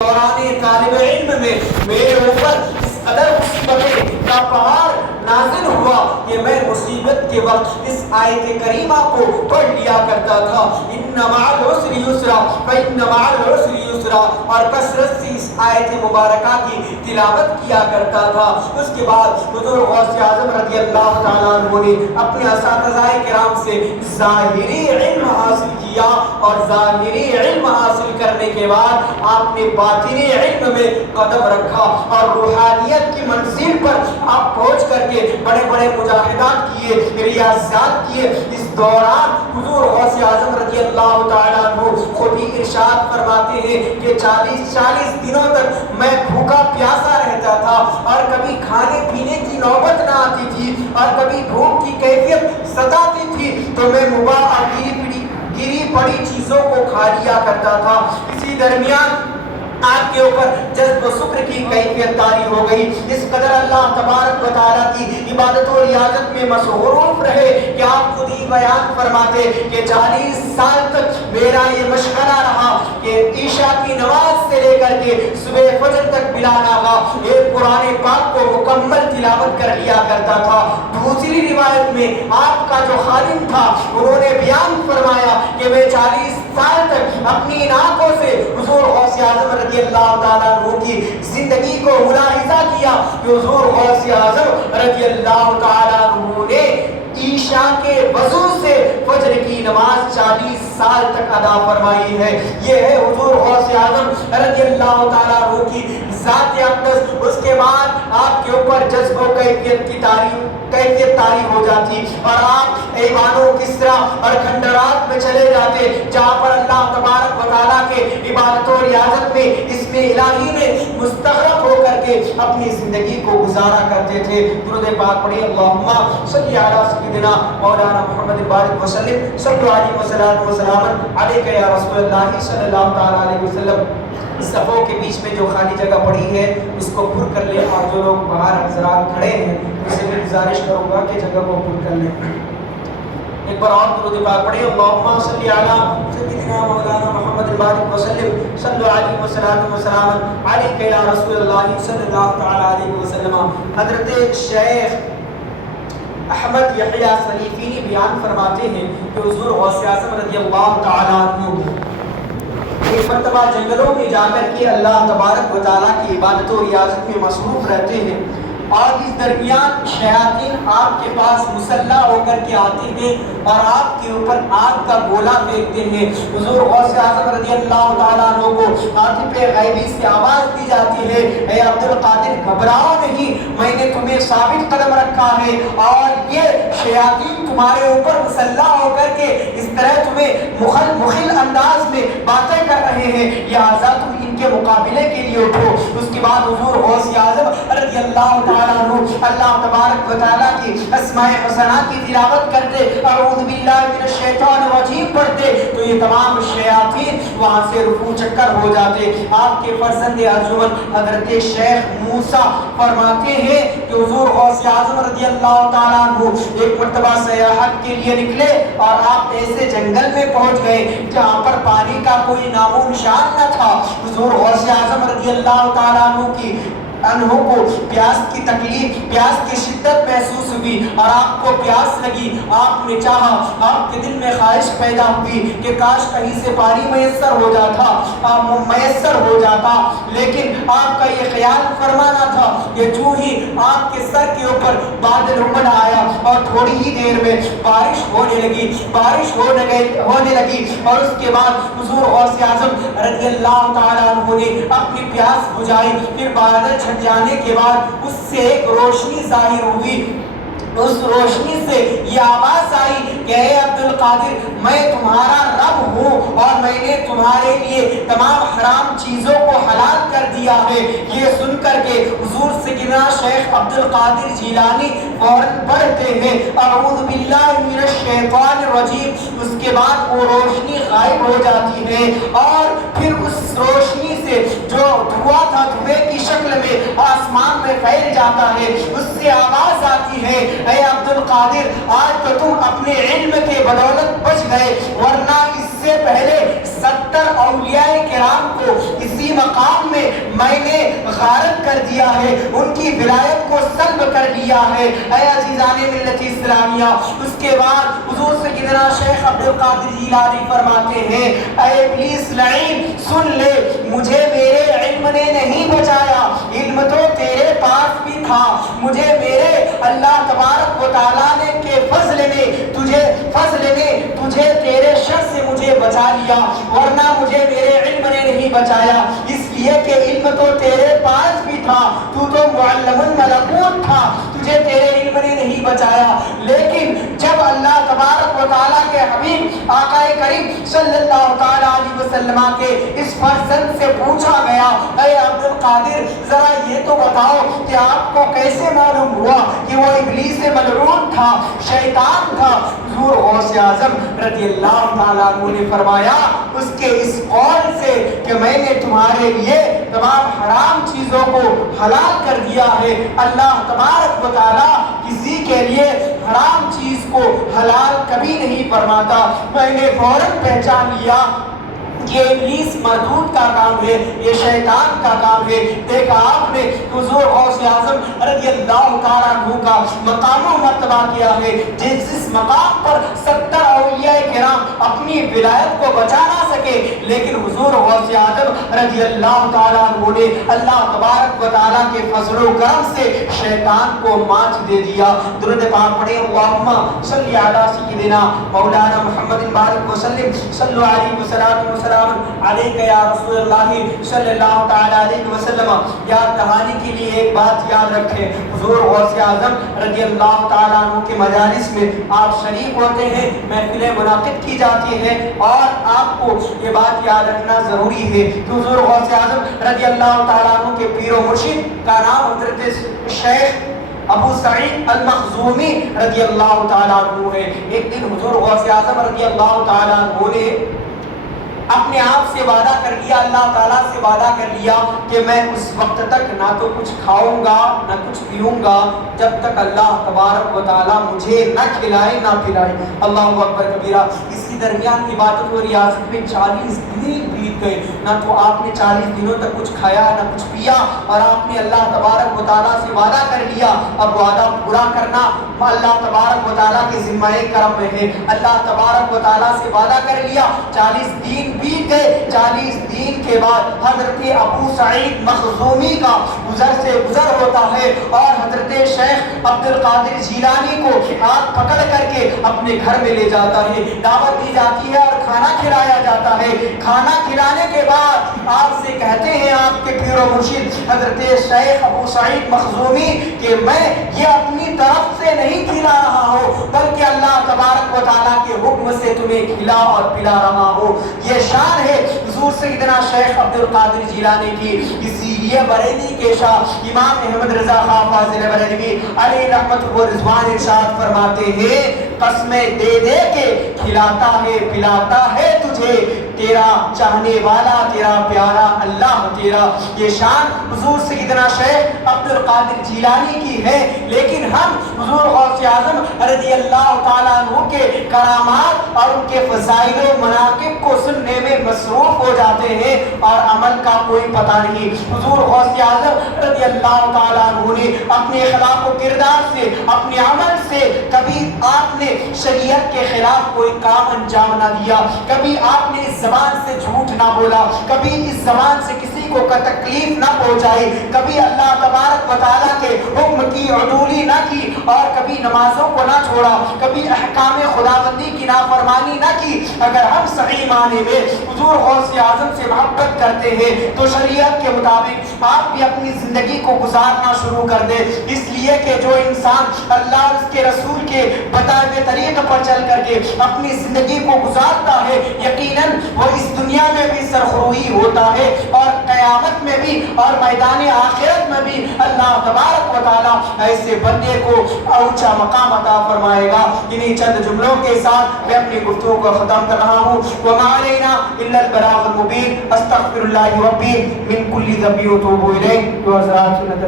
دوران طالب علم میں میرے اوپر اس قدر مصیبتیں کا پہاڑ نازل ہوا کہ میں مصیبت کے وقت اس آیت کریمہ کو پڑھ لیا کرتا تھا، ان مع العسر یسرا فان مع العسر یسرا، اور کثرت سے اس آیت مبارکہ کی تلاوت کیا کرتا تھا۔ اس کے بعد حضور غوث اعظم رضی اللہ تعالیٰ عنہ نے اپنے اساتذہ کرام سے ظاہری علم حاصل کیا، اور ظاہری علم حاصل کرنے کے بعد آپ نے باطنی علم میں قدم رکھا، اور روحانیت کی منزل پر آپ پہنچ کر کے بڑے بڑے مجاہدات کیے، ریاضات کیے۔ اس دوران حضور غوث اعظم رضی اللہ تعالیٰ عنہ خود ہی ارشاد فرماتے ہیں کہ 40 دنوں تک میں بھوکا پیاسا رہتا تھا، اور کبھی کھانے پینے کی نوبت نہ آتی تھی، اور کبھی بھوک کی کیفیت ستاتی تھی تو میں مباح گری پڑی چیزوں کو کھا لیا کرتا تھا۔ اسی درمیان آپ کے اوپر جذب و شکر کی کیفیت طاری ہو گئی، اس قدر اللہ تبارک و تعالیٰ کی عبادت و ریاضت میں مصروف رہے کہ آپ خود ہی بیان فرماتے کہ 40 سال تک میرا یہ مشغلہ رہا کہ عشاء کی نماز سے لے کر کے صبح فجر تک بلا ناغہ ایک قرآن پاک کو مکمل تلاوت کر لیا کرتا تھا۔ دوسری روایت میں آپ کا جو خادم تھا انہوں نے بیان فرمایا کہ میں 40 سال تک اپنی آنکھوں سے حضور غوث اعظم رضی اللہ تعالیٰ عنہ کی زندگی کو ملاحظہ کیا کہ حضور غوث اعظم رضی اللہ تعالیٰ عنہ نے عشاء کے وضو سے فجر کی نماز 40 سال تک ادا فرمائی ہے۔ یہ ہے حضور غوث اعظم رضی اللہ تعالیٰ عنہ کی ذات اقدس۔ اس کے بعد آپ کے اوپر جذب و کیفیت طاری ہو جاتی، اور آپ ایوان و کسرا اور کھنڈرات میں چلے جاتے جہاں پر اللہ تبارک و تعالیٰ کے عبادت و ریاضت میں اسم الہی میں مستغرق ہو کر کے اپنی زندگی کو گزارا کرتے تھے۔ درود پاک پڑھیں، اللہم صلی علی سیدنا مولانا محمد بارک وسلم، صلو علیہ وسلم وسلام علیکہ یا رسول اللہ صلی اللہ تعالیٰ علیہ وسلم۔ صفوں کے بیچ میں جو خالی جگہ پڑی ہے اس کو پر کر لیں، اور جو لوگ باہر حضرات کھڑے ہیں اسے میں گزارش کروں گا کہ جگہ کو پر کر لیں۔ ایک بار اور درود پاک پڑھیں، اللہم صلی علی سیدنا مولانا محمد بارک وسلم، صلو علیہ وسلم وسلام علیکہ یا رسول اللہ صلی اللہ تعالیٰ علیہ وسلم۔ حضرت شیخ احمد یحییٰ سلیفی بیان فرماتے ہیں کہ حضور غوث اعظم رضی اللہ تعالیٰ عنہ ایک مرتبہ جنگلوں میں جا کر کے اللہ تبارک و تعالیٰ کی عبادت و ریاضت میں مصروف رہتے ہیں، اور اس درمیان شیاطین آپ کے پاس مسلح ہو کر کے آتے ہیں اور آپ کے اوپر آگ کا گولا پھینکتے ہیں۔ حضور غوث اعظم رضی اللہ تعالیٰ عنہ کو عاطف غیبی سے آواز دی جاتی ہے، اے عبد القادر گھبراؤ نہیں، میں نے تمہیں ثابت قدم رکھا ہے، اور یہ شیاطین تمہارے اوپر مسلح ہو کر کے اس طرح تمہیں مخل انداز میں باتیں کر رہے ہیں، لہٰذا تم ان کے مقابلے کے لیے اٹھو۔ اس کے بعد حضور غوث اعظم رضی اللہ تعالیٰ عنہ اللہ تبارک و تعالیٰ کی اسماء حسنہ کی تلاوت کرتے، اعوذ باللہ من الشیطان الرجیم پڑھتے، تو یہ تمام شیاطین وہاں سے رفو چکر ہو جاتے۔ آپ کے فرزند ارجمن حضرت شیخ موسیٰ فرماتے ہیں کہ حضور غوث اعظم رضی اللہ تعالیٰ عنہ ایک مرتبہ سیاحت کے لیے نکلے، اور آپ ایسے جنگل میں پہنچ گئے جہاں پر پانی کا کوئی نام و نشان نہ تھا۔ حضور غوث اعظم رضی اللہ تعالیٰ عنہ کو پیاس کی تکلیف، پیاس کی شدت محسوس ہوئی، اور آپ کو پیاس لگی۔ آپ نے چاہا، آپ کے دل میں خواہش پیدا ہوئی کہ کاش کہیں سے پانی میسر ہو جاتا، لیکن آپ کا یہ خیال فرمانا تھا کہ جو ہی آپ کے سر کے اوپر بادل امڑ آیا اور تھوڑی ہی دیر میں بارش ہونے لگی، اور اس کے بعد حضور غوث اعظم رضی اللہ تعالیٰ عنہ نے اپنی پیاس بجھائی۔ پھر بادل چھٹ جانے کے بعد اس سے ایک روشنی ظاہر ہوئی، اس روشنی سے یہ آواز آئی کہ اے عبد القادر، میں تمہارا رب ہوں، اور میں نے تمہارے لیے تمام حرام چیزوں کو حلال کر دیا ہے۔ یہ سن کر کے حضور سیدنا شیخ عبد القادر جیلانی فوراً پڑھتے ہیں اعوذ باللہ من الشیطان الرجیم۔ اس کے بعد وہ روشنی غائب ہو جاتی ہے، اور پھر اس روشنی سے جو دھواں تھا دھویں کی شکل میں آسمان میں پھیل جاتا ہے، اس سے آواز آتی ہے اے عبد القادر آج تو تم اپنے علم کے بدولت بچ گئے، ورنہ اس سے پہلے 70 اولیاء کرام کو اسی مقام میں نے غارت کر دیا ہے، ان کی ولایت کو سلب کر لیا ہے۔ اے عزیزان ملت اسلامیہ، اس کے بعد حضور سیدنا شیخ عبد القادر جیلانی فرماتے ہیں اے ابلیس لعین سن لے، مجھے میرے علم نے نہیں بچایا، علم تو تیرے پاس بھی تھا، مجھے میرے اللہ تبارک و تعالیٰ نے کے فضل نے تجھے تیرے شر سے مجھے بچا لیا، ورنہ مجھے میرے علم نے نہیں بچایا، اس لیے کہ علم تو تیرے پاس بھی تھا، تو معلم الملکوت تھا، تجھے تیرے علم نے نہیں بچایا۔ لیکن جب اللہ تبارک و تعالیٰ کے حبیب آقا کریم صلی اللہ تعالیٰ علیہ وسلم کے اس فرزند سے پوچھا گیا اے عبد القادر ذرا یہ تو بتاؤ کہ آپ کو کیسے معلوم ہوا کہ وہ ابلیس ملعون تھا، شیطان تھا؟ حضور غوث اعظم رضی اللہ تعالیٰ عنہ نے فرمایا اس کے اس قول سے کہ میں نے تمہارے لیے تمام حرام چیزوں کو حلال کر دیا ہے، اللہ تبارک و تعالیٰ کسی کے لیے حرام چیز کو حلال کبھی نہیں فرماتا۔ میں نے فوراً پہچان لیا یہ ابلیس مردود کا کام ہے، یہ شیطان کا کام ہے۔ دیکھا آپ نے حضور غوث اعظم رضی اللہ تعالیٰ عنہ کا مقام و مرتبہ کیا ہے، جس مقام پر 70 اولیاء کرام اپنی ولایت کو بچا نہ سکے، لیکن حضور غوث اعظم رضی اللہ تعالیٰ عنہ نے اللہ تبارک و تعالیٰ کے فضل و کرم سے شیطان کو مات دے دیا۔ درود پاک پڑھیں اللہم صلی علی سیدنا مولانا محمد بارک وسلم صلو علیہ وسلم علیکہ یا رسول اللہ صلی اللہ تعالیٰ علیہ وسلم۔ یاد دہانی کے لیے ایک بات یاد رکھیں، حضور غوث اعظم رضی اللہ تعالیٰ عنہ کے مجالس میں آپ شریک ہوتے ہیں، محفلیں منعقد کی جاتی ہیں، اور آپ کو یہ بات یاد رکھنا ضروری ہے کہ حضور غوث اعظم رضی اللہ تعالیٰ عنہ کے پیر و مرشد کا نام حضرت شیخ ابو سعید المخزومی رضی اللہ تعالیٰ عنہ ہے۔ ایک دن حضور غوث اعظم رضی اللہ تعالیٰ عنہ نے اپنے آپ سے وعدہ کر لیا، اللہ تعالیٰ سے وعدہ کر لیا کہ میں اس وقت تک نہ تو کچھ کھاؤں گا نہ کچھ پیوں گا جب تک اللہ تبارک و تعالیٰ مجھے نہ کھلائے نہ پلائے۔ اللہ اکبر کبیرہ۔ اسی درمیان عبادت و ریاضت میں 40 دن بیت گئے، نہ تو آپ نے 40 دنوں تک کچھ کھایا نہ کچھ پیا، اور آپ نے اللہ تبارک و تعالیٰ سے وعدہ کر لیا۔ اب وعدہ پورا کرنا اللہ تبارک و تعالیٰ کے ذمہ کرم میں ہے۔ اللہ تبارک و تعالیٰ سے وعدہ کر لیا، 40 دن بیت گئے۔ 40 دن کے بعد حضرت ابو سعید مخزومی کا گزر ہوتا ہے، اور حضرت شیخ عبد القادر جیلانی کو ہاتھ پکڑ کر کے اپنے گھر میں لے جاتا ہے، دعوت دی جاتی ہے اور کھانا کھلایا جاتا ہے۔ کھانا کھلانے کے بعد آپ سے کہتے ہیں آپ کے پیر و مرشد حضرت شیخ ابو سعید مخزومی کہ میں یہ اپنی طرف سے نہیں کھلا رہا ہوں، بلکہ اللہ تبارک و تعالیٰ کے حکم سے تمہیں کھلا اور پلا رہا ہوں۔ یہ شان ہے حضور سیدنا شیخ عبد القادر جیلانی کی۔ اسی لیے بریلی کے شاہ امام احمد رضا خان فاضل بریلوی علیہ رحمت و رضوان ارشاد فرماتے ہیں قسمیں دے دے کے کھلاتا ہے پلاتا ہے تجھے، تیرا چاہنے والا تیرا پیارا اللہ تیرا۔ یہ شان حضور سیدنا شیخ عبد القادر جیلانی کی ہے، لیکن ہم حضور غوث اعظم رضی اللہ تعالیٰ عنہ کے کرامات اور ان کے فضائل و مناقب کو سننے میں مصروف ہو جاتے ہیں اور عمل کا کوئی پتہ نہیں۔ حضور غوث اعظم رضی اللہ تعالیٰ عنہ نے اپنے اخلاق و کردار سے اپنے عمل سے کبھی آپ نے شریعت کے خلاف کوئی کام انجام نہ دیا، کبھی آپ نے اس زبان سے جھوٹ نہ بولا، کبھی اس زبان سے کسی کو تکلیف نہ پہنچائی، کبھی اللہ تبارک و تعالیٰ کے حکم کی عدولی نہ کی، اور کبھی نمازوں کو نہ چھوڑا، کبھی احکام خداوندی کی نافرمانی نہ کی۔ اگر ہم صحیح معنی میں حضور غوث اعظم سے محبت کرتے ہیں تو شریعت کے مطابق آپ بھی اپنی زندگی کو گزارنا شروع کر دیں، اس لیے کہ جو انسان اللہ اور اس کے رسول کے بتائے ہوئے طریقے پر چل کر کے اپنی زندگی کو گزارتا ہے، یقیناً وہ اس دنیا میں بھی سرخروئی ہوتا ہے اور قیامت میں بھی اور میدان میدان آخرت میں بھی اللہ تبارک و تعالیٰ ایسے بندے کو اونچا مقام عطا فرمائے گا۔ انہی چند جملوں کے ساتھ میں اپنی گفتگو کو ختم کر رہا ہوں۔ وما علینا الا البلاغ المبین، استغفر اللہ ربی من کل ذنب واتوب الیہ۔ تو حضرات سنت